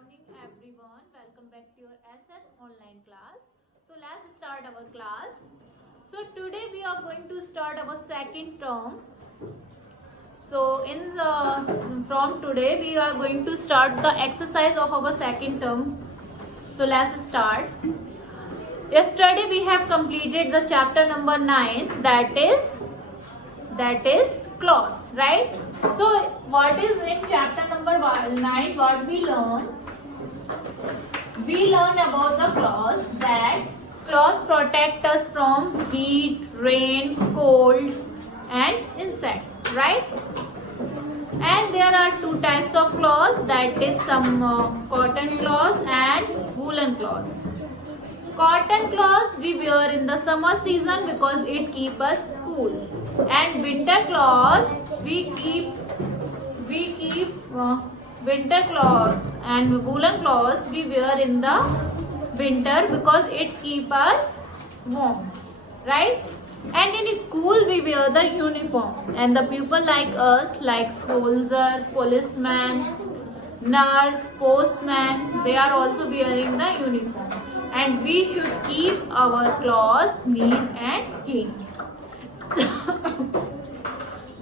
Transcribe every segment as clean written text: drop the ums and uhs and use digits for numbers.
morning everyone. Welcome back to your SS online class. So let's start our class. So today we are going to start our second term. So from today we are going to start the exercise of our second term. So let's start. Yesterday we have completed the chapter number 9, that is clause, right? So what is in chapter number 9? What we learn? We learn about the clause, that clause protect us from heat, rain, cold and insect, right? And there are two types of clause, that is some cotton clause and woolen clause. Cotton clause we wear in the summer season because it keeps us cool, and winter clause we keep winter clause and woolen clause we wear in the winter because it keeps us warm, right? And in school we wear the uniform, and the people like us, like soldier, policeman, nurse, postman, they are also wearing the uniform, and we should keep our clothes neat and clean.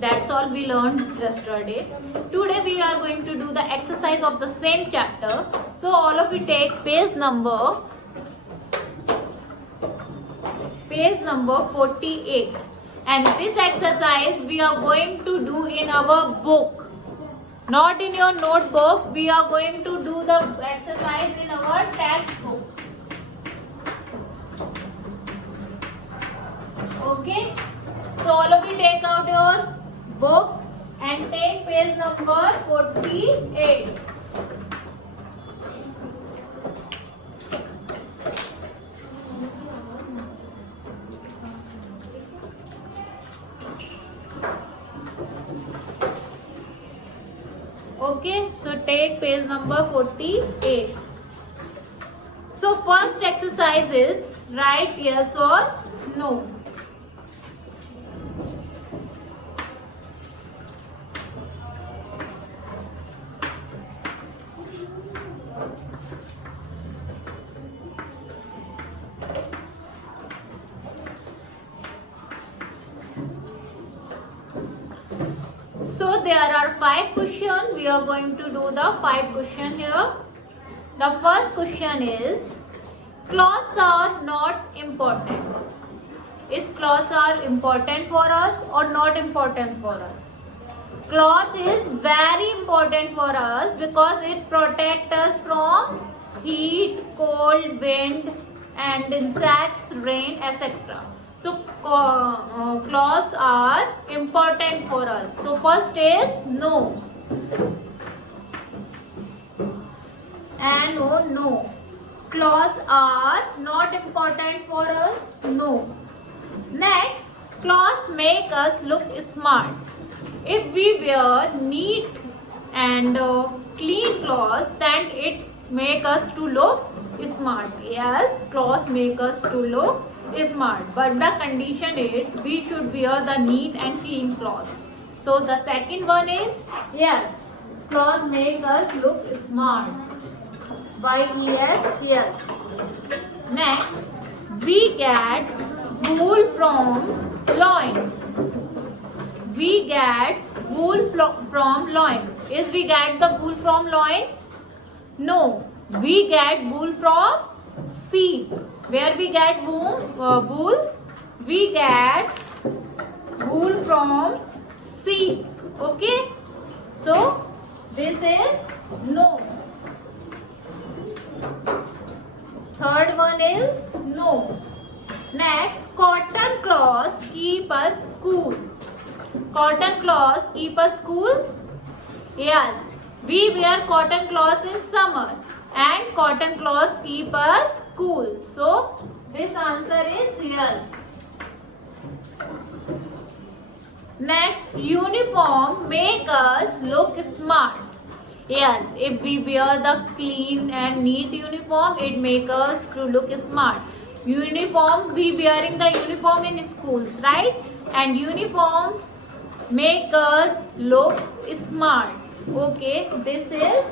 That's all we learned yesterday. Today we are going to do the exercise of the same chapter. So all of you take page number 48, and this exercise we are going to do in our book, not in your notebook. We are going to do the exercise in our textbook. Okay, so all of you take out your book and take page number 48. Okay, so take page number 48. So first exercise is write yes or no. So there are 5 questions. We are going to do the 5 questions here. The first question is, clothes are not important. Is clothes are important for us or not important for us? Cloth is very important for us because it protects us from heat, cold, wind and insects, rain, etc. So clothes are important for us. So first is no. And no. Clothes are not important for us. No. Next, clothes make us look smart. If we wear neat and clean clothes, then it make us to look smart. Yes, clothes make us to look smart, but the condition is we should wear the neat and clean clothes. So the second one is yes, clothes make us look smart. By yes. Next, we get wool from loin. We get wool from loin. Is we get the wool from loin? No, we get wool from sheep. Where we get wool? We get wool from sheep. Okay? So, this is no. Third one is no. Next, cotton cloths keep us cool. Cotton cloths keep us cool? Yes. We wear cotton cloths in summer, and cotton cloths keep us cool. So, this answer is yes. Next, uniform make us look smart. Yes, if we wear the clean and neat uniform, it makes us to look smart. Uniform, we wearing the uniform in schools, right? And uniform make us look smart. Okay, this is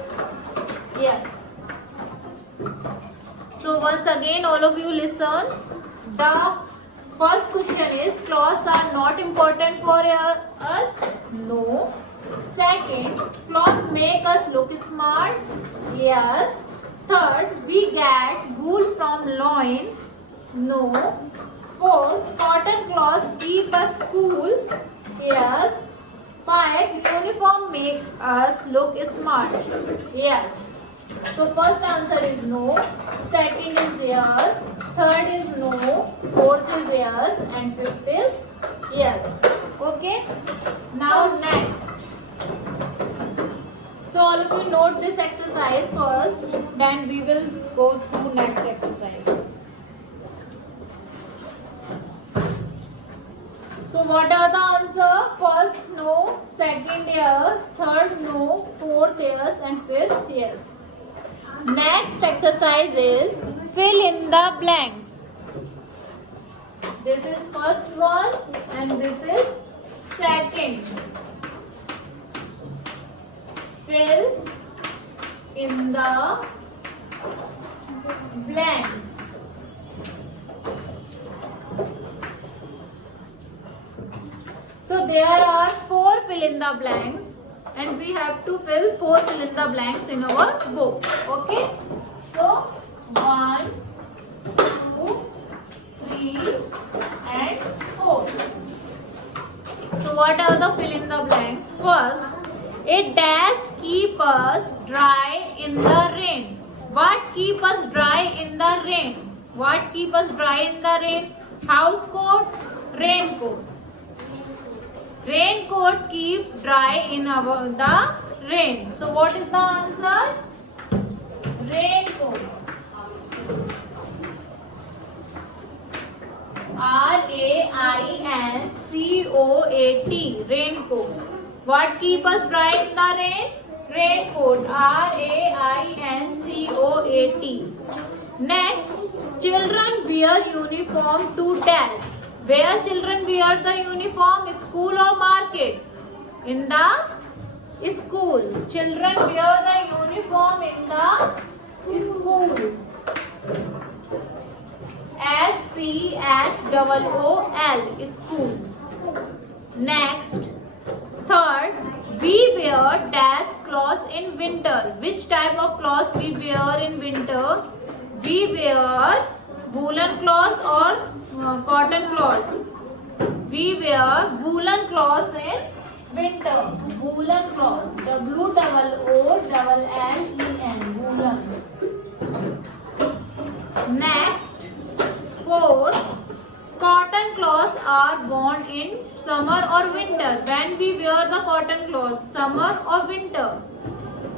yes. once again all of you listen. The first question is, clothes are not important for us? No. Second, clothes make us look smart? Yes. Third, we get wool from loin? No. Fourth, cotton cloths keep us cool? Yes. 5, uniform make us look smart? Yes. So first answer is no, second is yes, third is no, fourth is yes, and fifth is yes. Okay. Now next. So all of you note this exercise first, then we will go through next exercise. So what are the answer? First no, second yes, third no, fourth yes, and fifth yes. Next exercise is fill in the blanks. This is first one and this is second. Fill in the blanks. So there are 4 fill in the blanks and we have to fill 4 fill in the blanks in our book. Okay. So 1, 2, 3 and 4. So what are the fill in the blanks? First, a dash keep us dry in the rain. What keep us dry in the rain? What keep us dry in the rain? House coat, raincoat. Raincoat keep dry in the rain. So what is the answer? Raincoat. R-A-I-N-C-O-A-T. Raincoat. What keep us dry in the rain? Raincoat. R-A-I-N-C-O-A-T. Next, children wear uniform to dash. Where children wear the uniform? School or market? In the school. Children wear the uniform in the school. S-C-H-O-O-L. School. Next, third, we wear dash clothes in winter. Which type of clothes we wear in winter? We wear woolen clothes or cotton cloths. We wear woolen cloths in winter. Woolen cloths. W-O-O-L-L-E-N. Woolen. Next, fourth, cotton cloths are worn in summer or winter. When we wear the cotton cloths, summer or winter?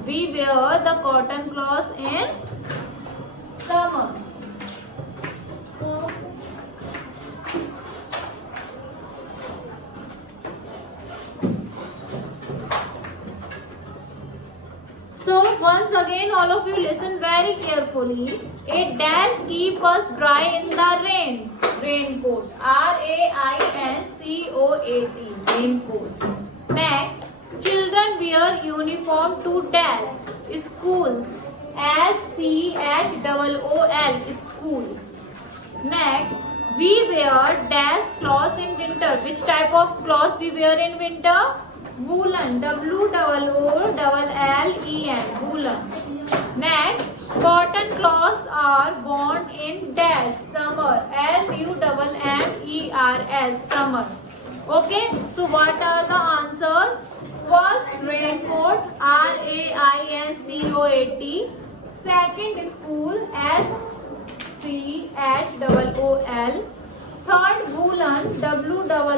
We wear the cotton cloths in summer. So once again all of you listen very carefully. A dash keep us dry in the rain. Raincoat. R-A-I-N-C-O-A-T. Raincoat. Next, children wear uniform to dash. Schools. S-C-H-O-O-L. School. Next, we wear dash clothes in winter. Which type of clothes we wear in winter? Woolen. W-O-O-L-L-E-N. Woolen. Next, cotton cloths are worn in dash. Summer. S-U-M-M-E-R-S. Summer. Okay. So what are the answers? First, raincoat. R-A-I-N-C-O-A-T. Second, school. S-C-H-O-O-L. Third, woolen. W-O-O-L-L-E-N.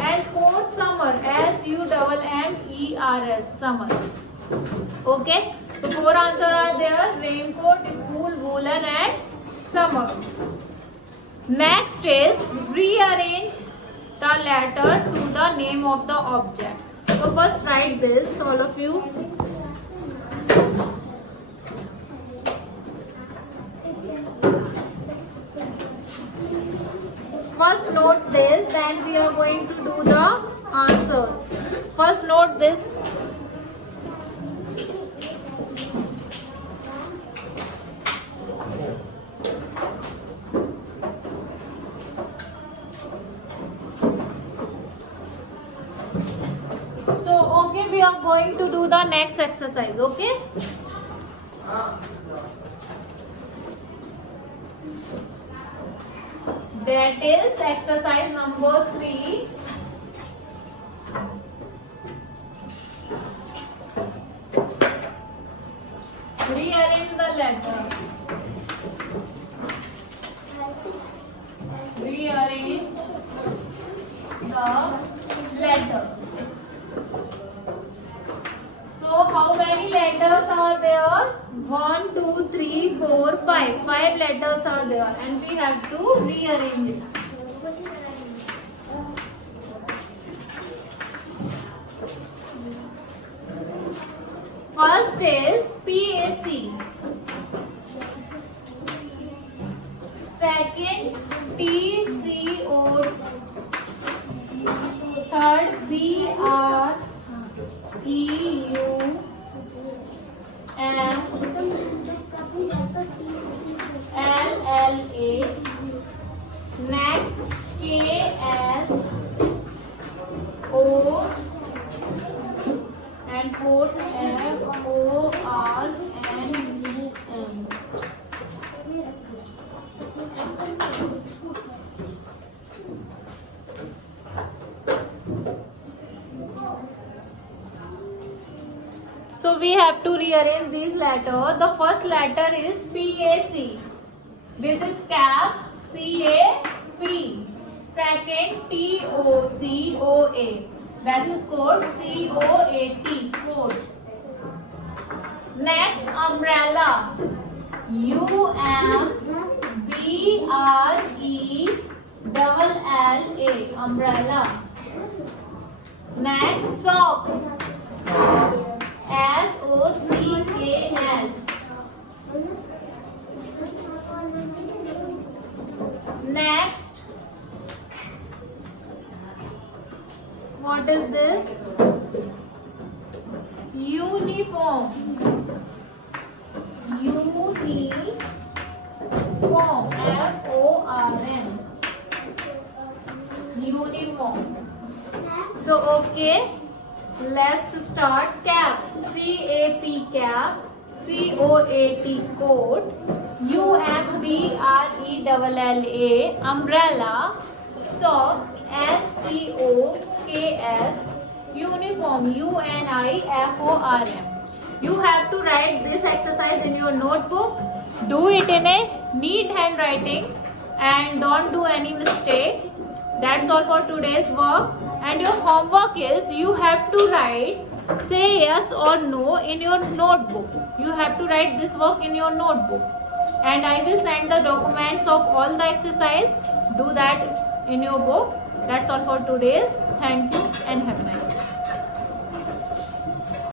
And fourth, summer. S-U-M-M-E-R-S. Summer. Okay. So 4 answers are there. Raincoat, school, woolen and summer. Next is rearrange the letter to the name of the object. So first write this, all of you. First note this, then we are going to do the answers. First note this. going to do the next exercise. Okay. That is exercise number 3. Rearrange the letter. Rearrange the letter. So how many letters are there? 1, 2, 3, 4, 5. 5 letters are there, and we have to rearrange it. First is PAC. Second TCO. Third BREUM. LLA. Next KSO. And fourth FORNUM. So we have to rearrange these letters. The first letter is PAC. This is cap, CAP. Second TOCOA. That is called COAT. Code. Next umbrella. UMBRELLA. Umbrella. Next socks. SOCKS. Next, what is this? Uniform. Uniform. FORM. Uniform. So okay. Let's start. Cap. CAP cap. COAT coat. UMBRELLA umbrella. Sock. SCOKS. Uniform. UNIFORM. You have to write this exercise in your notebook. Do it in a neat handwriting and don't do any mistake. That's all for today's work. And your homework is you have to write say yes or no in your notebook. You have to write this work in your notebook. And I will send the documents of all the exercise. Do that in your book. That's all for today's. Thank you and have a nice day.